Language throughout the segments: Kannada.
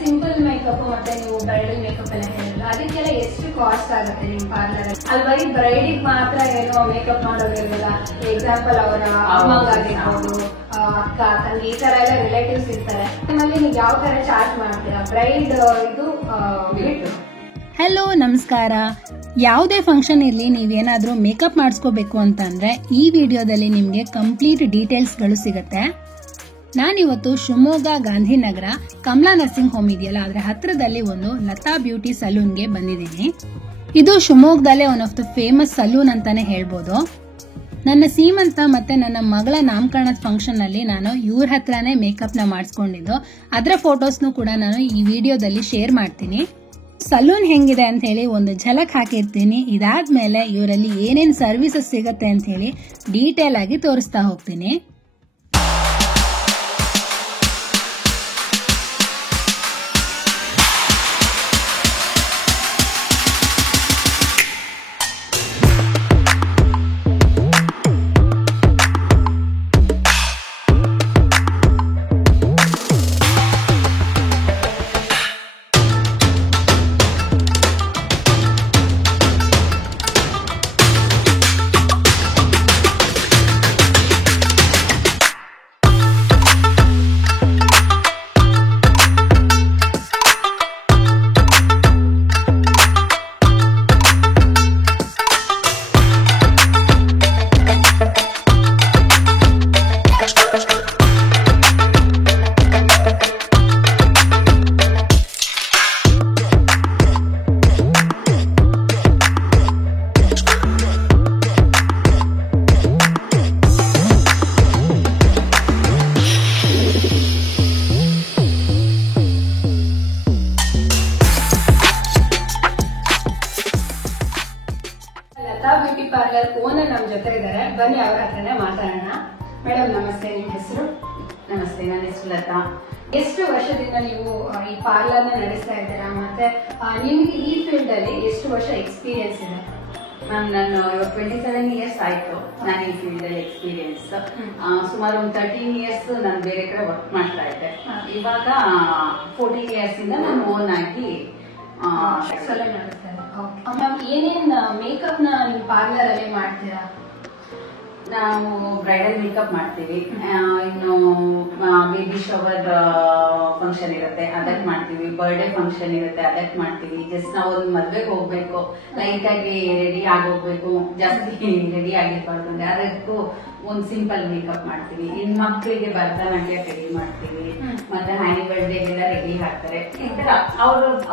ಸಿಂಪಲ್ ಮೇಕಪ್ ಮತ್ತೆ ನೀವು ಬ್ರೈಡಲ್ ಮೇಕಪ್ ಎಲ್ಲ ಹೇಳಿಲ್ಲ, ಅದಕ್ಕೆಲ್ಲ ಎಷ್ಟು ಕಾಸ್ಟ್ ಆಗುತ್ತೆ ನಿಮ್ ಪಾರ್ಲರ್ ಅಲ್ಲಿ? ಅಲ್ಲಿ ಬರೀ ಬ್ರೈಡಿಗೆ ಮಾತ್ರ ಏನೋ ಮೇಕಪ್ ಮಾಡೋದಿರಲಿಲ್ಲ, ಎಕ್ಸಾಂಪಲ್ ಅವರ ಅಮ್ಮಗಾಗಿರ್ಬೋದು, ಅಕ್ಕ ತಂಗಿ ಈ ತರ ಎಲ್ಲ ರಿಲೇಟಿವ್ಸ್ ಇರ್ತಾರೆ. ನಿಮ್ಮಲ್ಲಿ ನೀವು ಯಾವ ತರ ಚಾರ್ಜ್ ಮಾಡ್ತೀರಾ ಬ್ರೈಡ್ ಇದು ಬಿಟ್ಟು? ಹಲೋ, ನಮಸ್ಕಾರ. ಯಾವುದೇ ಫಂಕ್ಷನ್ ಇರಲಿ, ನೀವೇನಾದ್ರೂ ಮೇಕಪ್ ಮಾಡಿಸ್ಕೋಬೇಕು ಅಂತಂದ್ರೆ ಈ ವಿಡಿಯೋದಲ್ಲಿ ನಿಮಗೆ ಕಂಪ್ಲೀಟ್ ಡೀಟೇಲ್ಸ್ಗಳು ಸಿಗುತ್ತೆ. ನಾನಿವತ್ತು ಶಿವಮೊಗ್ಗ ಗಾಂಧಿನಗರ ಕಮಲಾ ನರ್ಸಿಂಗ್ ಹೋಮ್ ಇದೆಯಲ್ಲ, ಅದರ ಹತ್ರದಲ್ಲಿ ಒಂದು ಲತಾ ಬ್ಯೂಟಿ ಸಲೂನ್ಗೆ ಬಂದಿದ್ದೀನಿ. ಇದು ಶಿವಮೊಗ್ಗದಲ್ಲೇ one of the famous salon ಅಂತಾನೆ ಹೇಳ್ಬೋದು. ನನ್ನ ಸೀಮಂತ ಮತ್ತೆ ನನ್ನ ಮಗಳ ನಾಮಕರಣದ ಫಂಕ್ಷನ್ ಅಲ್ಲಿ ನಾನು ಇವ್ರ ಹತ್ರನೇ ಮೇಕಪ್ ನ ಮಾಡಿಸ್ಕೊಂಡಿದ್ದು. ಅದರ ಫೋಟೋಸ್ನು ಕೂಡ ನಾನು ಈ ವಿಡಿಯೋದಲ್ಲಿ ಶೇರ್ ಮಾಡ್ತೀನಿ. ಸಲೂನ್ ಹೆಂಗಿದೆ ಅಂತ ಹೇಳಿ ಒಂದು ಝಲಕ್ ಹಾಕಿರ್ತೀನಿ. ಇದಾದ್ಮೇಲೆ ಇವರಲ್ಲಿ ಏನೇನ್ ಸರ್ವಿಸಸ್ ಸಿಗತ್ತೆ ಅಂತ ಹೇಳಿ ಡೀಟೇಲ್ ಆಗಿ ತೋರಿಸ್ತಾ ಹೋಗ್ತೀನಿ. ಲತಾ ಬ್ಯೂಟಿ ಪಾರ್ಲರ್ ಓನರ್ ನಮ್ ಜೊತೆ ಇದ್ದಾರೆ, ಬನ್ನಿ ಅವ್ರ ಹತ್ರನೇ ಮಾತಾಡೋಣ. ಮೇಡಮ್ ನಮಸ್ತೆ, ನಿಮ್ ಹೆಸರು? ನಮಸ್ತೆ, ನನ್ನ ಹೆಸರು ಲತಾ. ಎಷ್ಟು ವರ್ಷದಿಂದ ನೀವು ಈ ಪಾರ್ಲರ್ ನ ನಡೆಸ್ತಾ ಇದ್ದೀರಾ, ಮತ್ತೆ ನಿಮ್ಗೆ ಈ ಫೀಲ್ಡ್ ಅಲ್ಲಿ ಎಷ್ಟು ವರ್ಷ ಎಕ್ಸ್ಪೀರಿಯನ್ಸ್ ಇದೆ? ಮ್ಯಾಮ್, ನಾನು 27 ಇಯರ್ಸ್ ಆಯ್ತು ನಾನು ಈ ಫೀಲ್ಡ್ ಅಲ್ಲಿ ಎಕ್ಸ್ಪೀರಿಯನ್ಸ್. ಸುಮಾರು ಒಂದು 13 ಇಯರ್ಸ್ ನಾನು ಬೇರೆ ಕಡೆ ವರ್ಕ್ ಮಾಡ್ತಾ ಇದ್ದೆ. ಇವಾಗ 14 ಇಯರ್ಸ್ ಇಂದ ನಾನು ಓನ್ ಆಗಿ ಸಲೂನ್ ನಡೆಸ್ತಾ ಇದ್ದಾರೆ. ಮ್ಯಾಮ್, ಏನೇನ್ ಮೇಕಪ್ ನ ನೀವು ಪಾರ್ಲರ್ ಅಲ್ಲಿ ಮಾಡ್ತೀರಾ? ನಾವು ಬ್ರೈಡಲ್ ಮೇಕಪ್ ಮಾಡ್ತೀವಿ, ಇನ್ನು ಬೇಬಿ ಶವರ್ ಫಂಕ್ಷನ್ ಇರುತ್ತೆ ಅದಕ್ಕೆ ಮಾಡ್ತೀವಿ, ಬರ್ಡೇ ಫಂಕ್ಷನ್ ಇರುತ್ತೆ ಅದಕ್ಕೆ ಮಾಡ್ತೀವಿ. ಜಸ್ಟ್ ನಾವು ಒಂದು ಮದ್ವೆಗೆ ಹೋಗ್ಬೇಕು, ಲೈಟ್ ಆಗಿ ರೆಡಿ ಆಗೋಗ್ಬೇಕು, ಜಾಸ್ತಿ ರೆಡಿ ಆಗಿರ್ಬಾರ್ದು ಅಂದ್ರೆ ಅದಕ್ಕೂ ಒಂದು ಸಿಂಪಲ್ ಮೇಕಪ್ ಮಾಡ್ತೀವಿ. ಇನ್ ಮಕ್ಕಳಿಗೆ ಭರತನಾಟ್ಯ ರೆಡಿ ಮಾಡ್ತೀವಿ, ಮತ್ತೆ ಆನ್ಯುವಲ್ ಡೇಗೆಲ್ಲ ರೆಡಿ ಹಾಕ್ತಾರೆ. ಈ ತರ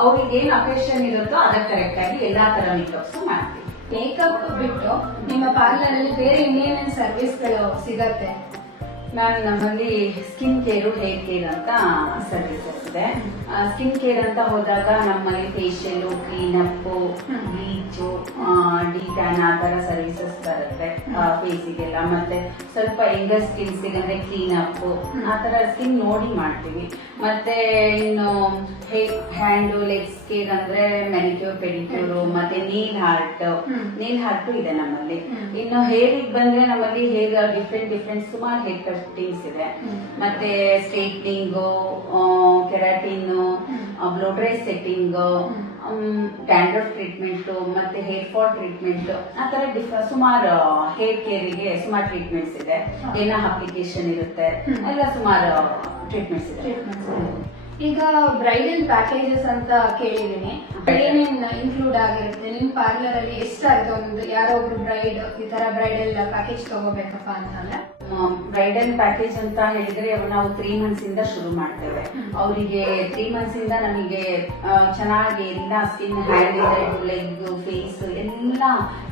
ಅವ್ರಿಗೆ ಏನ್ ಅಕೇಶನ್ ಇರುತ್ತೋ ಅದಕ್ಕೆ ಕರೆಕ್ಟ್ ಆಗಿ ಎಲ್ಲಾ ತರ ಮೇಕಪ್ಸ್ ಮಾಡ್ತೀವಿ. ಮೇಕಪ್ ಬಿಟ್ಟು ನಿಮ್ಮ ಪಾರ್ಲರ್ ಅಲ್ಲಿ ಬೇರೆ ಇನ್ನೇನೇನು ಸರ್ವಿಸ್ಗಳು ಸಿಗತ್ತೆ? ಮ್ಯಾಮ್, ನಮ್ಮಲ್ಲಿ ಸ್ಕಿನ್ ಕೇರು, ಹೇರ್ ಕೇರ್ ಅಂತ ಸರ್ವಿಸಸ್ ಇದೆ. ಸ್ಕಿನ್ ಕೇರ್ ಅಂತ ಹೋದಾಗ ನಮ್ಮಲ್ಲಿ ಫೇಶಿಯಲ್, ಕ್ಲೀನಪ್, ಬ್ಲೀಚು, ಡಿಟ್ಯಾನ್ ಆ ತರ ಸರ್ವಿಸಸ್ ಬರುತ್ತೆ ಫೇಸಿಗೆಲ್ಲ. ಮತ್ತೆ ಸ್ವಲ್ಪ ಯಂಗರ್ ಸ್ಕಿನ್ಸ್ ಅಂದ್ರೆ ಕ್ಲೀನಪ್ ಆ ತರ ಸ್ಕಿನ್ ನೋಡಿ ಮಾಡ್ತೀವಿ. ಮತ್ತೆ ಇನ್ನು ಹ್ಯಾಂಡ್ ಲೆಗ್ಸ್ ಕೇರ್ ಅಂದ್ರೆ ಮ್ಯಾನಿಕ್ಯೂರ್, ಪೆಡಿಕ್ಯೂರ್, ಮತ್ತೆ ನೀಲ್ ಹಾರ್ಟ್ ಇದೆ ನಮ್ಮಲ್ಲಿ. ಇನ್ನು ಹೇರ್ ಬಂದ್ರೆ ನಮ್ಮಲ್ಲಿ ಹೇರ್ ಡಿಫ್ರೆಂಟ್ ಸುಮಾರು ಹೇರ್ ಕಟಿಂಗ್ಸ್ ಇದೆ. ಮತ್ತೆ straightening, keratin, blow dry setting, dandruff treatment, ಮತ್ತೆ ಹೇರ್ ಫಾಲ್ ಟ್ರೀಟ್ಮೆಂಟ್ ಆ ತರ ಸುಮಾರು ಹೇರ್ ಕೇರಿಗೆ ಸುಮಾರು ಟ್ರೀಟ್ಮೆಂಟ್ಸ್ ಇದೆ. ಏನ ಅಪ್ಲಿಕೇಶನ್ ಇರುತ್ತೆ, ಎಲ್ಲ ಸುಮಾರು ಟ್ರೀಟ್ಮೆಂಟ್ಸ್ ಇದೆ. ಈಗ ಬ್ರೈಡಲ್ ಪ್ಯಾಕೇಜಸ್ ಅಂತ ಕೇಳಿದೀನಿ, ಏನೇನ್ ಇನ್ಕ್ಲೂಡ್ ಆಗಿರುತ್ತೆ ನಿಮ್ ಪಾರ್ಲರ್ ಅಲ್ಲಿ? ಎಷ್ಟಾಗುತ್ತೆ ಒಂದು ಯಾರೋ ಒಬ್ರು ಬ್ರೈಡ್ ಈ ತರ ಬ್ರೈಡಲ್ ಪ್ಯಾಕೇಜ್ ತಗೋಬೇಕಪ್ಪ ಅಂತಂದ್ರೆ? ಬ್ರೈಡಲ್ ಪ್ಯಾಕೇಜ್ ಅಂತ ಹೇಳಿದ್ರೆ ನಾವು 3 ಮಂತ್ಸ್ ಇಂದ ಶುರು ಮಾಡ್ತೇವೆ. ಅವರಿಗೆ 3 ಮಂತ್ಸ್ ಇಂದ ನಮಗೆ ಚೆನ್ನಾಗಿ ಎಲ್ಲ ಸ್ಕಿನ್, ಹ್ಯಾಂಡ್, ಲೆಗ್, ಫೇಸ್ ಎಲ್ಲ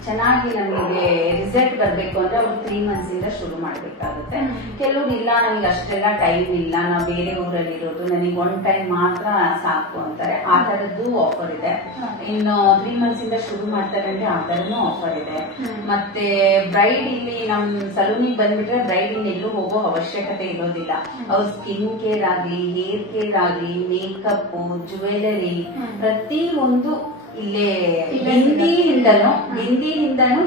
ಚೆನ್ನಾಗಿ ನಮಗೆ ರಿಸಲ್ಟ್ ಬರ್ಬೇಕು ಅಂದ್ರೆ ಅವ್ರು 3 ಮಂತ್ಸ್ ಇಂದ ಶುರು ಮಾಡ್ಬೇಕಾಗುತ್ತೆ. ಕೆಲವ್ರು ಇಲ್ಲ, ನಮ್ಗೆ ಅಷ್ಟೆಲ್ಲ ಟೈಮ್ ಇಲ್ಲ, ನಾವು ಬೇರೆ ಊರಲ್ಲಿ ಇರೋದು, ನನಗೆ 1 ಟೈಮ್ ಮಾತ್ರ ಸಾಕು ಅಂತಾರೆ. ಆ ತರದ್ದು ಆಫರ್ ಇದೆ. ಇನ್ನು 3 ಮಂತ್ಸ್ ಇಂದ ಶುರು ಮಾಡ್ತಾರೆ ಅಂದ್ರೆ ಆ ತರನು ಆಫರ್ ಇದೆ. ಮತ್ತೆ ಬ್ರೈಡ್ ಇಲ್ಲಿ ನಮ್ ಸಲೂನಿಗೆ ಬಂದ್ಬಿಟ್ರೆ ಬ್ರೈಡ್ ಇನ್ನೆಲ್ಲೂ ಹೋಗೋ ಅವಶ್ಯಕತೆ ಇರೋದಿಲ್ಲ. ಅವ್ರ ಸ್ಕಿನ್ ಕೇರ್ ಆಗ್ಲಿ, ಹೇರ್ ಕೇರ್ ಆಗ್ಲಿ, ಮೇಕಪ್, ಜ್ಯುವೆಲರಿ ಪ್ರತಿ ಒಂದು ಇಲ್ಲೇ ಬಿಂದಿಯಿಂದನೂ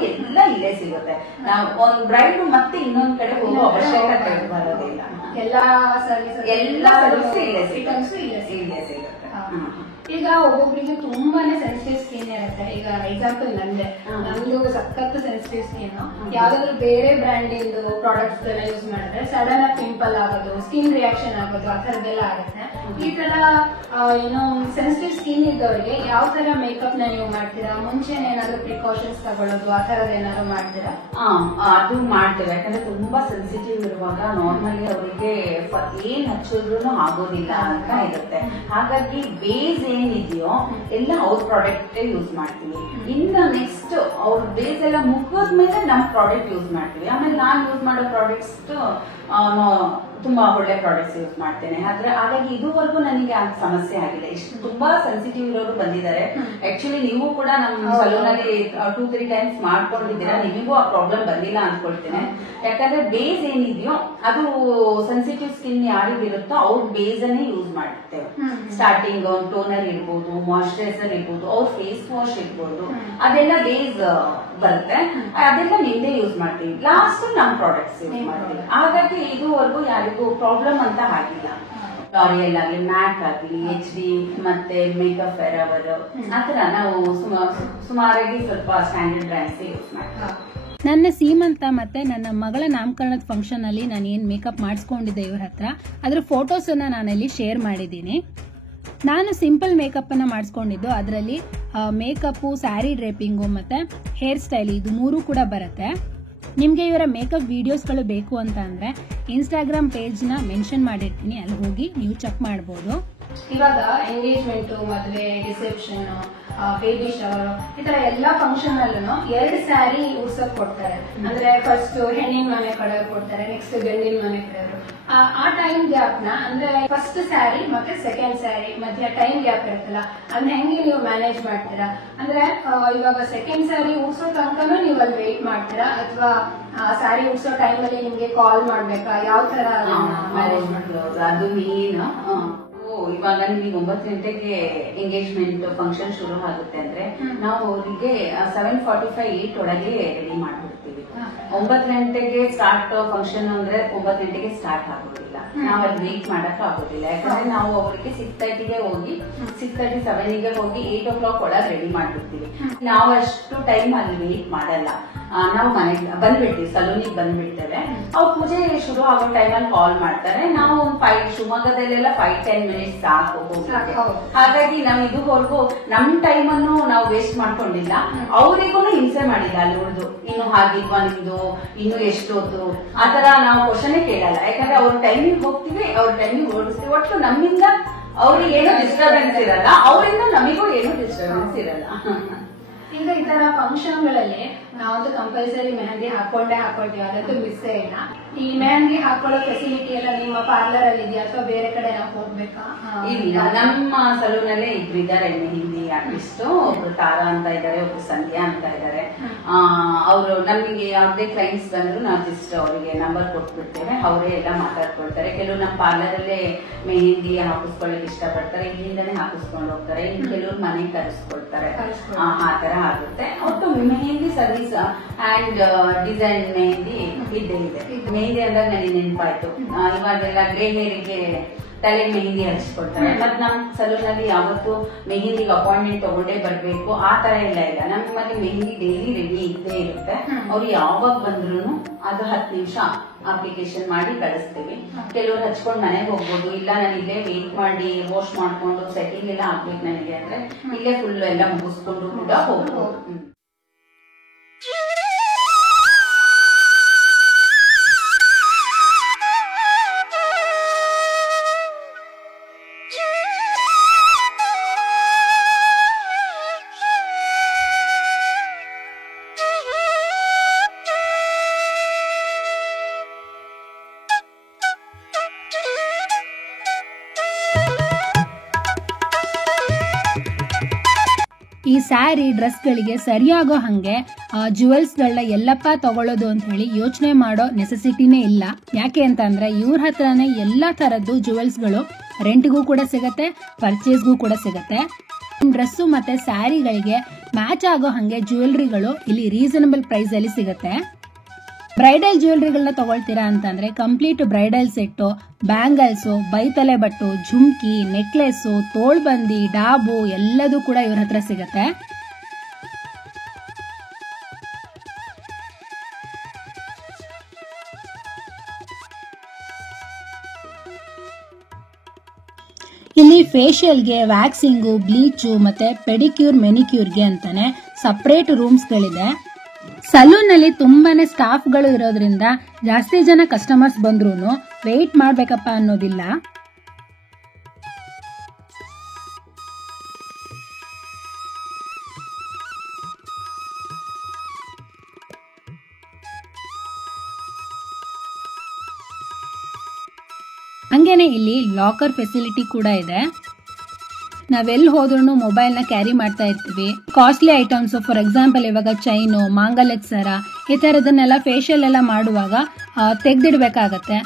ಎಲ್ಲ ಇಲ್ಲೇ ಸಿಗುತ್ತೆ. ನಾವು ಒಂದ್ ಬ್ರೈಡ್ ಮತ್ತೆ ಇನ್ನೊಂದ್ ಕಡೆ ಹೋಗೋ ಅವಶ್ಯಕತೆ ಬರೋದಿಲ್ಲ. ಎಲ್ಲಾ ಸರ್ವಿಸ್ ಎಲ್ಲ ಸರ್ವಿಸ್ ಇಲ್ಲೇ ಸಿಗುತ್ತೆ. ಈಗ ಒಬ್ಬೊಬ್ರಿಗೆ ತುಂಬಾನೇ ಸೆನ್ಸಿಟಿವ್ ಸ್ಕಿನ್ ಇರುತ್ತೆ. ಈಗ ಎಕ್ಸಾಂಪಲ್ ನಂದು ಸಖತ್ ಸೆನ್ಸಿಟಿವ್ ಸ್ಕಿನ್. ಯಾವ್ದಾದ್ರು ಬೇರೆ ಬ್ರ್ಯಾಂಡ್ ಇಂದು ಪ್ರಾಡಕ್ಟ್ಸ್ ಎಲ್ಲ ಯೂಸ್ ಮಾಡಿದ್ರೆ ಸಡನ್ ಆಗಿ ಪಿಂಪಲ್ ಆಗೋದು, ಸ್ಕಿನ್ ರಿಯಾಕ್ಷನ್ ಆಗೋದು, ಆ ತರದೆಲ್ಲ ಆಗುತ್ತೆ. ಈ ತರ ಏನೋ ಸೆನ್ಸಿಟಿವ್ ಸ್ಕಿನ್ ಇದ್ದವರಿಗೆ ಯಾವ ತರ ಮೇಕಪ್ ನ ನೀವು ಮಾಡ್ತೀರಾ? ಮುಂಚೆ ಏನಾದ್ರು ಪ್ರಿಕಾಷನ್ಸ್ ತಗೊಳ್ಳೋದು ಆ ತರದ್ ಏನಾದ್ರು ಮಾಡ್ತೀರಾ? ಅದು ಮಾಡ್ತೇವೆ. ಯಾಕಂದ್ರೆ ತುಂಬಾ ಸೆನ್ಸಿಟಿವ್ ಇರುವಾಗ ನಾರ್ಮಲಿ ಅವರಿಗೆ ಏನ್ ಹಚ್ಚಿದ್ರು ಆಗೋದಿಲ್ಲ ಅಂತ ಇರುತ್ತೆ. ಹಾಗಾಗಿ ಬೇಸ್ ಏನಿದೆಯೋ ಎಲ್ಲ ಅವ್ರ ಪ್ರಾಡಕ್ಟ್ ಯೂಸ್ ಮಾಡ್ತೀವಿ. ಇನ್ನು ನೆಕ್ಸ್ಟ್ ಅವ್ರ ಬೇಸ್ ಎಲ್ಲ ಮುಗಿದ್ಮೇಲೆ ನಮ್ ಪ್ರಾಡಕ್ಟ್ ಯೂಸ್ ಮಾಡ್ತೀವಿ. ಆಮೇಲೆ ನಾನ್ ಯೂಸ್ ಮಾಡೋ ಪ್ರಾಡಕ್ಟ್ಸ್ ತುಂಬಾ ಒಳ್ಳೆ ಪ್ರಾಡಕ್ಟ್ಸ್ ಯೂಸ್ ಮಾಡ್ತೇನೆ. ಹಾಗಾಗಿ ಇದುವರೆಗೂ ನನಗೆ ಆ ಸಮಸ್ಯೆ ಆಗಿಲ್ಲ. ಇಷ್ಟು ತುಂಬಾ ಸೆನ್ಸಿಟಿವ್ ಇರೋರು ಬಂದಿದ್ದಾರೆ. ಆಕ್ಚುಲಿ ನೀವು ಕೂಡ ನಮ್ಮ ಸಲೂನ್ ಅಲ್ಲಿ 2-3 ಟೈಮ್ಸ್ ಮಾಡ್ಕೊಂಡಿದ್ದೀರಾ, ನಿಮಗೂ ಆ ಪ್ರಾಬ್ಲಮ್ ಬಂದಿಲ್ಲ ಅನ್ಕೊಳ್ತೇನೆ. ಯಾಕಂದ್ರೆ ಬೇಸ್ ಏನಿದೆಯೋ ಅದು ಸೆನ್ಸಿಟಿವ್ ಸ್ಕಿನ್ ಯಾರಿಗಿರುತ್ತೋ ಅವ್ರ ಬೇಸ್ ಅನ್ನೇ ಯೂಸ್ ಮಾಡ್ತೇವೆ. ಸ್ಟಾರ್ಟಿಂಗ್ ಟೋನರ್ ಇರ್ಬೋದು, ಮಾಯಿಶ್ಚರೈಸರ್ ಇರ್ಬೋದು, ಅವ್ರ ಫೇಸ್ ವಾಶ್ ಇರ್ಬೋದು, ಅದೆಲ್ಲ ಬೇಸ್ ಬರುತ್ತೆ. ಅದೆಲ್ಲ ನಿಂದೆ ಯೂಸ್ ಮಾಡ್ತೀವಿ. ಲಾಸ್ಟ್ ನಮ್ ಪ್ರಾಡಕ್ಟ್ಸ್ ಯೂಸ್ ಮಾಡ್ತೀವಿ. ಹಾಗಾಗಿ ಇದುವರೆಗೂ ಯಾರಿಗೂ ಪ್ರಾಬ್ಲಮ್ ಅಂತ ಆಗಿಲ್ಲ. ಲಾರಿಯಲ್ ಆಗಲಿ, ಮ್ಯಾಕ್ ಆಗಲಿ, HD ಮತ್ತೆ ಮೇಕಪ್ ಫೇರವರ್ ಆತರ ನಾವು ಸುಮಾರಾಗಿ ಸ್ವಲ್ಪ ಸ್ಟ್ಯಾಂಡರ್ಡ್ ಬ್ರ್ಯಾಂಡ್ಸ್ ಯೂಸ್ ಮಾಡ್ತೀವಿ. ನನ್ನ ಸೀಮಂತ ಮತ್ತೆ ನನ್ನ ಮಗಳ ನಾಮಕರಣದ ಫಂಕ್ಷನ್ ಅಲ್ಲಿ ನಾನು ಏನ್ ಮೇಕಪ್ ಮಾಡಿಸ್ಕೊಂಡಿದ್ದೆ ಇವ್ರ ಹತ್ರ, ಅದ್ರ ಫೋಟೋಸ್ ಅನ್ನ ನಾನಲ್ಲಿ ಶೇರ್ ಮಾಡಿದ್ದೀನಿ. ನಾನು ಸಿಂಪಲ್ ಮೇಕಪ್ ಅನ್ನ ಮಾಡಿಸ್ಕೊಂಡಿದ್ದು. ಅದರಲ್ಲಿ ಮೇಕಪ್, ಸ್ಯಾರಿ ಡ್ರೇಪಿಂಗು ಮತ್ತೆ ಹೇರ್ ಸ್ಟೈಲ್ ಇದು 3 ಕೂಡ ಬರುತ್ತೆ. ನಿಮ್ಗೆ ಇವರ ಮೇಕಪ್ ವಿಡಿಯೋಸ್ಗಳು ಬೇಕು ಅಂತ ಅಂದ್ರೆ ಇನ್ಸ್ಟಾಗ್ರಾಮ್ ಪೇಜ್ ನ ಮೆನ್ಷನ್ ಮಾಡಿರ್ತೀನಿ, ಅಲ್ಲಿ ಹೋಗಿ ನೀವು ಚೆಕ್ ಮಾಡಬಹುದು. ಇವಾಗ ಎಂಗೇಜ್ಮೆಂಟ್, ಮದುವೆ, ರಿಸೆಪ್ಷನ್, ಬೇಬಿ ಶವರ್ ಈ ತರ ಎಲ್ಲಾ ಫಂಕ್ಷನ್ ಅಲ್ಲೂ 2 ಸ್ಯಾರಿ ಉಡ್ಸಕ್ ಕೊಡ್ತಾರೆ. ಅಂದ್ರೆ ಫಸ್ಟ್ ಹೆಣ್ಣಿನ ಮನೆ ಕಡೆಯವರು ಕೊಡ್ತಾರೆ, ನೆಕ್ಸ್ಟ್ ಗಂಡಿನ ಮನೆ ಕಡೆಯವರು. ಆ ಟೈಮ್ ಗ್ಯಾಪ್ ನ ಅಂದ್ರೆ ಫಸ್ಟ್ ಸ್ಯಾರಿ ಮತ್ತೆ ಸೆಕೆಂಡ್ ಸ್ಯಾರಿ ಮಧ್ಯ ಟೈಮ್ ಗ್ಯಾಪ್ ಇರುತ್ತಲ್ಲ, ಅದನ್ನ ಹೆಂಗೆ ನೀವು ಮ್ಯಾನೇಜ್ ಮಾಡ್ತೀರಾ? ಅಂದ್ರೆ ಇವಾಗ ಸೆಕೆಂಡ್ ಸ್ಯಾರಿ ಉಡ್ಸೋ ತನಕನೂ ನೀವು ಅಲ್ಲಿ ವೇಟ್ ಮಾಡ್ತೀರಾ, ಅಥವಾ ಸ್ಯಾರಿ ಉಡ್ಸೋ ಟೈಮ್ ಅಲ್ಲಿ ನಿಮ್ಗೆ ಕಾಲ್ ಮಾಡ್ಬೇಕಾ? ಯಾವ ತರ ಮ್ಯಾನೇಜ್ ಮಾಡ್ತೀರಾ? ಅದು ಮೇನ್. ಇವಾಗ ನಿಮಗೆ 9 ಗಂಟೆಗೆ ಎಂಗೇಜ್ಮೆಂಟ್ ಫಂಕ್ಷನ್ ಶುರು ಆಗುತ್ತೆ ಅಂದ್ರೆ ನಾವು ಅವರಿಗೆ 7:45, 8 ಒಳಗೆ ರೆಡಿ ಮಾಡ್ಬಿಡ್ತೀವಿ. 9 ಗಂಟೆಗೆ ಸ್ಟಾರ್ಟ್ ಫಂಕ್ಷನ್ ಅಂದ್ರೆ 9 ಗಂಟೆಗೆ ಸ್ಟಾರ್ಟ್ ಆಗೋದಿಲ್ಲ. ನಾವ್ ಅಲ್ಲಿ ವೇಟ್ ಮಾಡಕ್ ಆಗೋದಿಲ್ಲ. ಯಾಕಂದ್ರೆ ನಾವು ಅವರಿಗೆ 6:30ಗೆ ಹೋಗಿ 6:30, 7ಗೆ ಹೋಗಿ 8 o'clock ಒಳಗೆ ರೆಡಿ ಮಾಡ್ಬಿಡ್ತೀವಿ. ನಾವು ಅಷ್ಟು ಟೈಮ್ ಅಲ್ಲಿ ವೇಟ್ ಮಾಡಲ್ಲ. ನಾವು ಮನೆಗೆ ಬಂದ್ಬಿಡ್ತೀವಿ, ಸಲೂನಿಗೆ ಬಂದ್ಬಿಡ್ತೇವೆ. ಅವ್ರ ಪೂಜೆ ಶುರು ಆಗೋ ಟೈಮಲ್ಲಿ ಕಾಲ್ ಮಾಡ್ತಾರೆ. ನಾವು ಶಿವಮೊಗ್ಗದಲ್ಲೆಲ್ಲ 5-10 ಮಿನಿಟ್ಸ್ ಸಾಕು ಹೋಗ್ಲಿಕ್ಕೆ. ಹಾಗಾಗಿ ನಾವು ಇದುವರೆಗೂ ನಮ್ ಟೈಮ್ ಅನ್ನು ನಾವು ವೇಸ್ಟ್ ಮಾಡ್ಕೊಂಡಿಲ್ಲ, ಅವರಿಗೂ ಹಿಂಸೆ ಮಾಡಿಲ್ಲ. ಅಲ್ಲಿ ಉಳಿದು ಇನ್ನು ಹಾಗಿಲ್ವಾ ನಿಮ್ದು, ಇನ್ನು ಎಷ್ಟು ಹೊತ್ತು, ಆತರ ನಾವು ಕ್ವಶನೇ ಕೇಳಲ್ಲ. ಯಾಕಂದ್ರೆ ಅವ್ರ ಟೈಮಿಗೆ ಹೋಗ್ತೀವಿ, ಅವ್ರ ಟೈಮಿಗೆ ಓಡಿಸ್ತೀವಿ. ಒಟ್ಟು ನಮ್ಮಿಂದ ಅವ್ರಿಗೆ ಏನೋ ಡಿಸ್ಟರ್ಬೆನ್ಸ್ ಇರಲ್ಲ, ಅವರಿಂದ ನಮಿಗೂ ಏನೋ ಡಿಸ್ಟರ್ಬೆನ್ಸ್ ಇರಲ್ಲ. ಈಗ ಈ ತರ ಫಂಕ್ಷನ್ ಗಳಲ್ಲಿ ನಾವಂತೂ ಕಂಪಲ್ಸರಿ ಮೆಹಂದಿ ಹಾಕೊಳ್ತೀವಿ, ಅದಂತೂ ಮಿಸ್ಸೇ ಇಲ್ಲ. ಈ ಮೆಹಂದಿ ಹಾಕೊಳ್ಳೋ ಫೆಸಿಲಿಟಿ ಎಲ್ಲ ನಿಮ್ಮ ಪಾರ್ಲರ್ ಅಲ್ಲಿ ಇದೆಯಾ ಅಥವಾ ಬೇರೆ ಕಡೆ ನಾವು ಹೋಗ್ಬೇಕಾ? ಇಲ್ಲ, ನಮ್ಮ ಸಲೂನ್ ಅಲ್ಲೇ ಇದ್ದಾರೆ ಮೆಹಂದಿ ಆರ್ಟಿಸ್ಟ್. ಒಬ್ರು ತಾರಾ ಅಂತ ಇದ್ದಾರೆ, ಒಬ್ರು ಸಂಧ್ಯಾ ಅಂತ ಇದ್ದಾರೆ. ಅವರು ನಮಗೆ ಯಾವ್ದೇ ಕ್ಲೈಂಟ್ಸ್ ಬಂದ್ರು ನಾವು ಜಸ್ಟ್ ಅವರಿಗೆ ನಂಬರ್ ಕೊಟ್ಬಿಡ್ತೇವೆ, ಅವರೇ ಎಲ್ಲ ಮಾತಾಡ್ಕೊಳ್ತಾರೆ. ಕೆಲವು ನಮ್ಮ ಪಾರ್ಲರ್ ಅಲ್ಲೇ ಮೆಹಂದಿ ಹಾಕಿಸ್ಕೊಳ್ಳಿಕ್ ಇಷ್ಟಪಡ್ತಾರೆ, ಇಲ್ಲಿಂದಾನೇ ಹಾಕಿಸ್ಕೊಂಡು ಹೋಗ್ತಾರೆ. ಇನ್ನು ಕೆಲವರು ಮನೆ ತರಿಸ್ಕೊಳ್ತಾರೆ, ಆ ತರ ಆಗುತ್ತೆ. ಒಟ್ಟು mehndi service and design mehndi ಇದ್ದೇ ಇದೆ. ಮೆಹಂದಿ ಅಂದಾಗ ನನಗೆ ನೆನಪಾಯ್ತು, ಇವಾಗೆಲ್ಲ ಗ್ರೇ ಹೇರಿಗೆ ತಲೆ ಮೆಹಂದಿ ಹಚ್ಕೊಳ್ತಾರೆ. ಮತ್ ನಮ್ ಸಲೂನ್ ಅಲ್ಲಿ ಯಾವತ್ತು ಮೆಹಂದಿಗೆ ಅಪಾಯಿಂಟ್ಮೆಂಟ್ ತಗೊಂಡೇ ಬರ್ಬೇಕು ಆ ತರ ಎಲ್ಲ ಇಲ್ಲ. ನಮ್ಮಲ್ಲಿ ಮೆಹಂದಿ ಡೈಲಿ ರೆಡಿ ಇದ್ದೇ ಇರುತ್ತೆ. ಅವ್ರು ಯಾವಾಗ ಬಂದ್ರು ಅದು 10 ನಿಮಿಷ ಅಪ್ಲಿಕೇಶನ್ ಮಾಡಿ ಕಳಿಸ್ತೀವಿ. ಕೆಲವರು ಹಚ್ಕೊಂಡು ಮನೆಗೆ ಹೋಗ್ಬೋದು. ಇಲ್ಲ ನಾನು ಇಲ್ಲೇ ವೇಟ್ ಮಾಡಿ ವಾಶ್ ಮಾಡ್ಕೊಂಡು ಸೆಟ್ಟಿಂಗ್ ಎಲ್ಲ ಆಗ್ಬೇಕು ನನಗೆ ಅಂದ್ರೆ ಇಲ್ಲೇ ಫುಲ್ ಎಲ್ಲ ಮುಗಿಸ್ಕೊಂಡು ಕೂಡ ಹೋಗ್ಬೋದು. ಈ ಸ್ಯಾರಿ ಡ್ರೆಸ್ಗಳಿಗೆ ಸರಿಯಾಗೋ ಹಂಗೆ ಜುವೆಲ್ಸ್ಗಳನ್ನ ಎಲ್ಲಪ್ಪ ತಗೊಳ್ಳೋದು ಅಂತ ಹೇಳಿ ಯೋಚನೆ ಮಾಡೋ ನೆಸೆಸಿಟಿನೇ ಇಲ್ಲ. ಯಾಕೆ ಅಂತ ಅಂದ್ರೆ ಇವ್ರ ಹತ್ರನೇ ಎಲ್ಲಾ ತರದ್ದು ಜುವೆಲ್ಸ್ಗಳು ರೆಂಟ್ಗೂ ಕೂಡ ಸಿಗತ್ತೆ, ಪರ್ಚೇಸ್ಗೂ ಕೂಡ ಸಿಗತ್ತೆ. ಡ್ರೆಸ್ಸು ಮತ್ತೆ ಸ್ಯಾರಿಗಳಿಗೆ ಮ್ಯಾಚ್ ಆಗೋ ಹಂಗೆ ಜ್ಯುವೆಲ್ರಿಗಳು ಇಲ್ಲಿ ರೀಸನಬಲ್ ಪ್ರೈಸ್ ಅಲ್ಲಿ ಸಿಗತ್ತೆ. ಬ್ರೈಡಲ್ ಜ್ಯುವೆಲ್ರಿಗಳನ್ನ ತಗೊಳ್ತೀರಾ ಅಂತಂದ್ರೆ ಕಂಪ್ಲೀಟ್ ಬ್ರೈಡಲ್ ಸೆಟ್ಟು, ಬ್ಯಾಂಗಲ್ಸು, ಬೈತಲೆ ಬಟ್ಟು, ಝುಮ್ಕಿ, ನೆಕ್ಲೆಸ್ಸು, ತೋಳ್ಬಂದಿ, ಡಾಬು ಎಲ್ಲದೂ ಕೂಡ ಇವ್ರ ಹತ್ರ ಸಿಗತ್ತೆ. ಇಲ್ಲಿ ಫೇಶಿಯಲ್ಗೆ, ವ್ಯಾಕ್ಸಿಂಗು, ಬ್ಲೀಚು ಮತ್ತೆ ಪೆಡಿಕ್ಯೂರ್, ಮೆನಿಕ್ಯೂರ್ಗೆ ಅಂತಾನೆ ಸಪರೇಟ್ ರೂಮ್ಸ್ಗಳಿದೆ. ಸಲೂನ್ ನಲ್ಲಿ ತುಂಬಾನೇ ಸ್ಟಾಫ್ಗಳು ಇರೋದ್ರಿಂದ ಜಾಸ್ತಿ ಜನ ಕಸ್ಟಮರ್ಸ್ ಬಂದ್ರೂ ವೆಯ್ಟ್ ಮಾಡ್ಬೇಕಪ್ಪ ಅನ್ನೋದಿಲ್ಲ. ಹಂಗೇನೆ ಇಲ್ಲಿ ಲಾಕರ್ ಫೆಸಿಲಿಟಿ ಕೂಡ ಇದೆ. ನಾವೆಲ್ಲಿ ಹೋದ್ರೂ ಮೊಬೈಲ್ನ ಕ್ಯಾರಿ ಮಾಡ್ತಾ ಇರ್ತೀವಿ. ಕಾಸ್ಟ್ಲಿ ಐಟಮ್ಸ್, ಫಾರ್ ಎಕ್ಸಾಂಪಲ್ ಇವಾಗ ಚೈನು, ಮಾಂಗಲ್ಯದ ಸರ, ಈ ತರದನ್ನೆಲ್ಲ ಫೇಶಿಯಲ್ ಎಲ್ಲ ಮಾಡುವಾಗ ತೆಗ್ದಿಡ್ಬೇಕಾಗತ್ತೆ.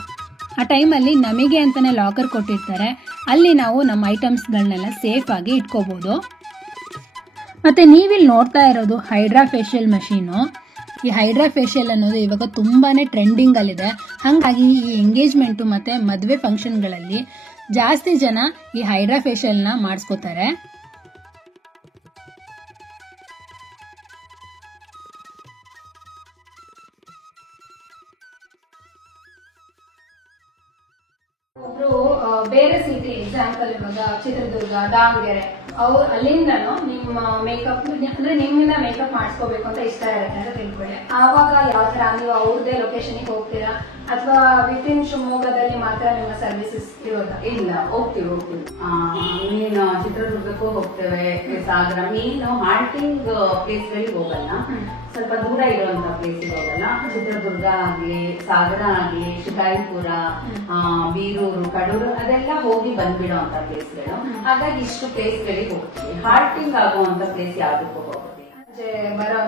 ಆ ಟೈಮಲ್ಲಿ ನಮಗೆ ಅಂತಾನೆ ಲಾಕರ್ ಕೊಟ್ಟಿರ್ತಾರೆ, ಅಲ್ಲಿ ನಾವು ನಮ್ಮ ಐಟಮ್ಸ್ಗಳನ್ನೆಲ್ಲ ಸೇಫ್ ಆಗಿ ಇಟ್ಕೋಬಹುದು. ಮತ್ತೆ ನೀವಿಲ್ಲಿ ನೋಡ್ತಾ ಇರೋದು ಹೈಡ್ರಾ ಫೇಶಿಯಲ್ ಮಷೀನು. ಈ ಹೈಡ್ರಾ ಫೇಶಿಯಲ್ ಅನ್ನೋದು ಇವಾಗ ತುಂಬಾನೇ ಟ್ರೆಂಡಿಂಗ್ ಅಲ್ಲಿದೆ. ಹಾಗಾಗಿ ಈ ಎಂಗೇಜ್ಮೆಂಟ್ ಮತ್ತೆ ಮದುವೆ ಫಂಕ್ಷನ್ಗಳಲ್ಲಿ ಜಾಸ್ತಿ ಜನ ಈ ಹೈಡ್ರಾ ಫೇಶಿಯಲ್ ನ ಮಾಡಿಸ್ಕೋತಾರೆ. ಒಬ್ರು ಬೇರೆ ಸಿಟಿ, ಎಕ್ಸಾಂಪಲ್ ಇವಾಗ ಚಿತ್ರದುರ್ಗ, ದಾವಣಗೆರೆ, ಅವ್ರು ಅಲ್ಲಿಂದನು ನಿಮ್ಮ ಮೇಕಪ್ ಅಂದ್ರೆ ನಿಮ್ಮಿಂದ ಮೇಕಪ್ ಮಾಡಿಸ್ಕೋಬೇಕು ಅಂತ ಇಷ್ಟ ಇರುತ್ತೆ ಅಂತ ತಿಳ್ಕೊಳ್ಳಿ. ಆವಾಗ ಯಾವ ತರ ನೀವು ಅವ್ರದೇ ಲೊಕೇಶನ್ಗೆ ಹೋಗ್ತೀರಾ ಅಥವಾ ವಿತ್ ಇನ್ ಶಿವಮೊಗ್ಗದಲ್ಲಿ ಮಾತ್ರ ನಿಮ್ಮ ಸರ್ವಿಸಸ್ ಇರೋದಾ? ಇಲ್ಲ, ಹೋಗ್ತೀವಿ. ಮೀನು ಚಿತ್ರದುರ್ಗಕ್ಕೂ ಹೋಗ್ತೇವೆ, ಸಾಗರ. ಮೀನು ಹಾಲ್ಟಿಂಗ್ ಪ್ಲೇಸ್ ಗಳಿಗೆ ಹೋಗಲ್ಲ, ಸ್ವಲ್ಪ ದೂರ ಇರುವಂತ ಪ್ಲೇಸ್ ಹೋಗಲ್ಲ. ಚಿತ್ರದುರ್ಗ ಆಗ್ಲಿ, ಸಾಗರ ಆಗ್ಲಿ, ಶಿಕಾರಿಪುರ, ಬೀರೂರು, ಕಡೂರು ಅದೆಲ್ಲ ಹೋಗಿ ಬಂದ್ಬಿಡುವಂತ ಪ್ಲೇಸ್ಗಳು. ಹಾಗಾಗಿ ಇಷ್ಟು ಪ್ಲೇಸ್ ಗಳಿಗೆ ಹೋಗ್ತೀವಿ. ಹಾಲ್ಟಿಂಗ್ ಆಗುವಂತ ಪ್ಲೇಸ್ ಯಾವ್ದಕ್ಕೂ ಹೋಗೋದಿಲ್ಲ. ಬರೋ